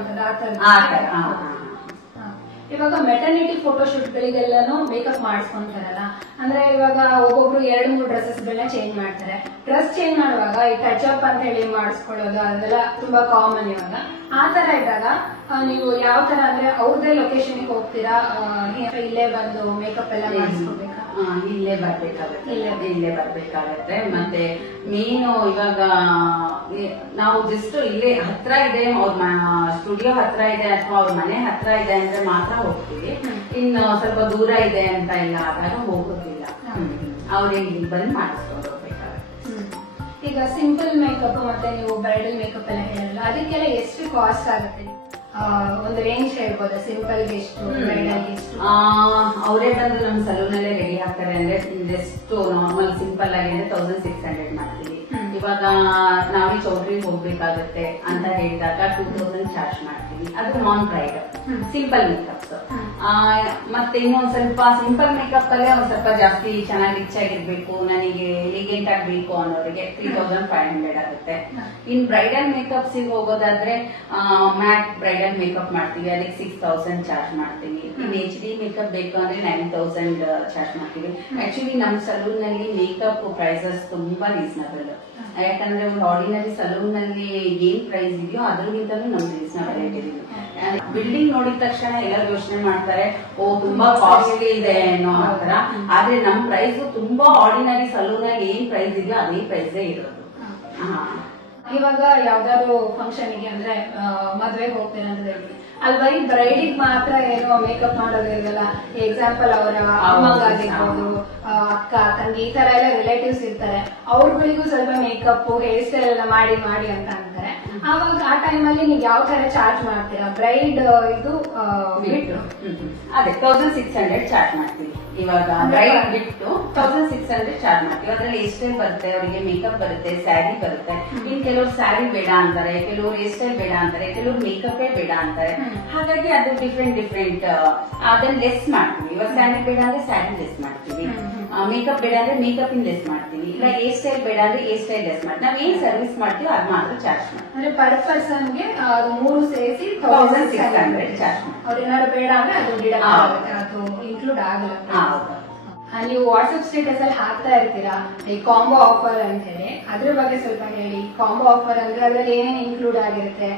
ಇವಾಗ ಮೆಟರ್ನಿಟಿ ಫೋಟೋಶೂಟ್ ಗಳಿಗೆಲ್ಲಾನು ಮೇಕಪ್ ಮಾಡಿಸ್ಕೊಂತಾರಲ್ಲ, ಅಂದ್ರೆ ಇವಾಗ ಒಬ್ಬೊಬ್ರು 2-3 ಡ್ರೆಸ್ಸಸ್ ಗಳನ್ನ ಚೇಂಜ್ ಮಾಡ್ತಾರೆ. ಡ್ರೆಸ್ ಚೇಂಜ್ ಮಾಡುವಾಗ ಈ ಟಚ್ ಅಪ್ ಅಂತ ಹೇಳಿ ಮಾಡಿಸ್ಕೊಳ್ಳೋದು ಅದೆಲ್ಲ ತುಂಬಾ ಕಾಮನ್ ಇವಾಗ. ಆ ತರ ಇದ್ದಾಗ ನೀವು ಯಾವ ತರ ಅಂದ್ರೆ ಅವ್ರದೇ ಲೊಕೇಶನ್ ಹೋಗ್ತೀರಾ, ಇಲ್ಲೇ ಬಂದು ಮೇಕಪ್ ಎಲ್ಲ ಮಾಡಿಸ್ಕೋಬೇಕಾ? ಇಲ್ಲೇ ಬರ್ಬೇಕಾಗತ್ತೆ. ಮತ್ತೆ ಮೀನು ಇವಾಗ ನಾವು ಜಸ್ಟ್ ಇಲ್ಲೇ ಹತ್ರ ಇದೆ, ಅವ್ರ ಸ್ಟುಡಿಯೋ ಹತ್ರ ಇದೆ ಅಥವಾ ಅವ್ರ ಮನೆ ಹತ್ರ ಇದೆ ಅಂದ್ರೆ ಮಾತ್ರ ಹೋಗ್ತೀವಿ. ಇನ್ನು ಸ್ವಲ್ಪ ದೂರ ಇದೆ ಅಂತ ಇಲ್ಲ ಆದಾಗ ಹೋಗೋದಿಲ್ಲ. ಅವ್ರಿಗೆ ಬಂದು ಮಾಡಿಸ್ಕೊಂಡು ಹೋಗ್ಬೇಕಾಗತ್ತೆ. ಈಗ ಸಿಂಪಲ್ ಮೇಕಪ್ ಮತ್ತೆ ನೀವು ಬ್ರೈಡಲ್ ಮೇಕಪ್ ಎಲ್ಲ ಹೇಳಲ್ಲ, ಅದಕ್ಕೆಲ್ಲ ಎಷ್ಟು ಕಾಸ್ಟ್ ಆಗುತ್ತೆ? ಒಂದು ರೇಂಜ್ ಹೇಳ್ಬೋದಾ? ಸಿಂಪಲ್ ಎಷ್ಟು, ಬ್ರೈಡಲ್ ಎಷ್ಟು? ಅವರೇ ಬಂದು ನಮ್ಮ ಸಲೂನ್ ಅಲ್ಲೇ ರೆಡಿ ಆಗ್ತಾರೆ ಅಂದ್ರೆ ಜಸ್ಟ್ ನಾರ್ಮಲ್ ಸಿಂಪಲ್ ಆಗಿ ಅಂದ್ರೆ 1600 ಮಾಡ್ತೀವಿ. ಇವಾಗ ನಾವೇ ಚೌಟ್ರಿಗೆ ಹೋಗ್ಬೇಕಾಗತ್ತೆ ಅಂತ ಹೇಳಿದಾಗ 2000 ಚಾರ್ಜ್ ಮಾಡ್ತೀವಿ. ಅದು ನಾನ್ ಬ್ರೈಡಲ್ ಸಿಂಪಲ್ ಮೇಕಪ್ಸ್. ಮತ್ತೆ ಇನ್ನೊಂದ್ ಸ್ವಲ್ಪ ಸಿಂಪಲ್ ಮೇಕಪ್ ಅಲ್ಲೇ ಒಂದ್ ಸ್ವಲ್ಪ ಜಾಸ್ತಿ ಚೆನ್ನಾಗಿ ರಿಚ್ ಆಗಿರ್ಬೇಕು, ನನಗೆ ಎಲಿಗೆಂಟ್ ಆಗ್ಬೇಕು ಅನ್ನೋರಿಗೆ 3500 ಆಗುತ್ತೆ. ಇನ್ ಬ್ರೈಡಲ್ ಮೇಕಪ್ಸ್ ಹೋಗೋದಾದ್ರೆ ಮ್ಯಾಟ್ ಬ್ರೈಡಲ್ ಮೇಕಪ್ ಮಾಡ್ತೀವಿ, ಅದಕ್ಕೆ 6000 ಚಾರ್ಜ್ ಮಾಡ್ತೀವಿ. ಇನ್ HD ಮೇಕಪ್ ಬೇಕು ಅಂದ್ರೆ 9000 ಚಾರ್ಜ್ ಮಾಡ್ತೀವಿ. ಆಕ್ಚುಲಿ ನಮ್ಮ ಸಲೂನ್ ನಲ್ಲಿ ಮೇಕಪ್ ಪ್ರೈಸಸ್ ತುಂಬಾ ರೀಸನಬಲ್. ಯಾಕಂದ್ರೆ ಒಂದು ಆರ್ಡಿನರಿ ಸಲೂನ್ ನಲ್ಲಿ ಏನ್ ಪ್ರೈಸ್ ಇದೆಯೋ ಅದ್ರಗಿಂತಲೂ ನಮ್ಗೆ ರೀಸನಬಲ್ ಇದೆ. ಬಿಲ್ಡಿಂಗ್ ನೋಡಿದ ತಕ್ಷಣ ಎಲ್ಲರೂ ಯೋಚನೆ ಮಾಡ್ತಾರೆ, ಓ ತುಂಬಾ ಕಾಸ್ಟ್ಲಿ ಇದೆ ಅನ್ನೋ ಆತರ. ಆದ್ರೆ ನಮ್ ಪ್ರೈಸ್ ತುಂಬಾ ಆರ್ಡಿನರಿ ಸಲೂನ್ ಅಲ್ಲಿ ಏನ್ ಪ್ರೈಸ್ ಇದೆಯೋ ಅದೇ ಪ್ರೈಸೇ ಇರೋದು. ಇವಾಗ ಯಾವ್ದಾದ್ರು ಫಂಕ್ಷನ್ ಗೆ ಅಂದ್ರೆ ಮದ್ವೆಗೆ ಹೋಗ್ತೀರಾ ಅಂತ ಹೇಳಿ, ಅಲ್ಲಿ ಬರೀ ಬ್ರೈಡಿಗೆ ಮಾತ್ರ ಏನೋ ಮೇಕಪ್ ಮಾಡೋದಿರಲ್ಲ. ಎಕ್ಸಾಂಪಲ್ ಅವರ ಅಮ್ಮಗಾಗಿರ್ಬೋದು, ಅಕ್ಕ, ತಂಗಿ, ಈ ತರ ಎಲ್ಲ ರಿಲೇಟಿವ್ಸ್ ಇರ್ತಾರೆ. ಅವ್ರಗಳಿಗೂ ಸ್ವಲ್ಪ ಮೇಕಪ್, ಹೇರ್ ಸ್ಟೈಲ್ ಎಲ್ಲ ಮಾಡಿ ಅಂತ ಅಂತಾರೆ. ಆವಾಗ ಆ ಟೈಮ್ ಅಲ್ಲಿ ನೀವು ಯಾವ ತರ ಚಾರ್ಜ್ ಮಾಡ್ತೀರಾ? ಬ್ರೈಡ್ ಇದು ಬಿಟ್ಟು ಅದೇ 1600 ಚಾರ್ಜ್ ಮಾಡ್ತೀವಿ. ಇವಾಗ ಬ್ರೈಡ್ ಬಿಟ್ಟು 1600 ಚಾರ್ಜ್ ಮಾಡ್ತೀವಿ. ಅದ್ರಲ್ಲಿ ಹೇರ್ ಸ್ಟೈಲ್ ಬರುತ್ತೆ, ಅವರಿಗೆ ಮೇಕಪ್ ಬರುತ್ತೆ, ಸ್ಯಾರಿ ಬರುತ್ತೆ. ಇನ್ ಕೆಲವರು ಸ್ಯಾರಿ ಬೇಡ ಅಂತಾರೆ, ಕೆಲವರು ಹೇರ್ ಸ್ಟೈಲ್ ಬೇಡ ಅಂತಾರೆ, ಕೆಲವರು ಮೇಕಪ್ ಬೇಡ ಅಂತಾರೆ. ಹಾಗಾಗಿ ಅದು ಡಿಫ್ರೆಂಟ್ ಅದನ್ನ ಲೆಸ್ ಮಾಡ್ತೀವಿ. ಇವಾಗ ಸ್ಯಾರಿ ಬೇಡ ಅಂದ್ರೆ ಸ್ಯಾರಿ ಲೆಸ್ ಮಾಡ್ತೀವಿ, ಮೇಕಪ್ ಬೇಡ ಅಂದ್ರೆ ಮೇಕಪ್ ಇನ್ ಲೆಸ್ ಮಾಡ್ತೀವಿ, ಇಲ್ಲ ಹೇರ್ ಸ್ಟೈಲ್ ಬೇಡ ಅಂದ್ರೆ ಹೇರ್ ಸ್ಟೈಲ್ ಲೆಸ್ ಮಾಡ್ತೀವಿ. ನಾವ್ ಏನ್ ಸರ್ವಿಸ್ ಮಾಡ್ತೀವಿ ಅದ್ ಮಾತ್ರ ಚಾರ್ಜ್ ಮಾಡ್ತೀವಿ. ಅಂದ್ರೆ ಪರ್ ಪರ್ಸನ್ ಗೆ 3 ಸೇರಿಸಿ 1600 ಚಾರ್ಜ್ ಮಾಡ್ತೀವಿ. ಅವ್ರೇನಾದ್ರು ಬೇಡ ಅಂದ್ರೆ ಅದು ಅದು ಇನ್ಕ್ಲೂಡ್ ಆಗಲ್ಲ. ನೀವು ವಾಟ್ಸ್ಆಪ್ ಸ್ಟೇಟಸ್ ಅಲ್ಲಿ ಹಾಕ್ತಾ ಇರ್ತೀರಾ ಈ ಕಾಂಬೋ ಆಫರ್ ಅಂತ ಹೇಳಿ, ಅದ್ರ ಬಗ್ಗೆ ಸ್ವಲ್ಪ ಹೇಳಿ. ಕಾಂಬೋ ಆಫರ್ ಅಂದ್ರೆ ಅದ್ರಲ್ಲಿ ಏನೇನು ಇನ್ಕ್ಲೂಡ್ ಆಗಿರುತ್ತೆ,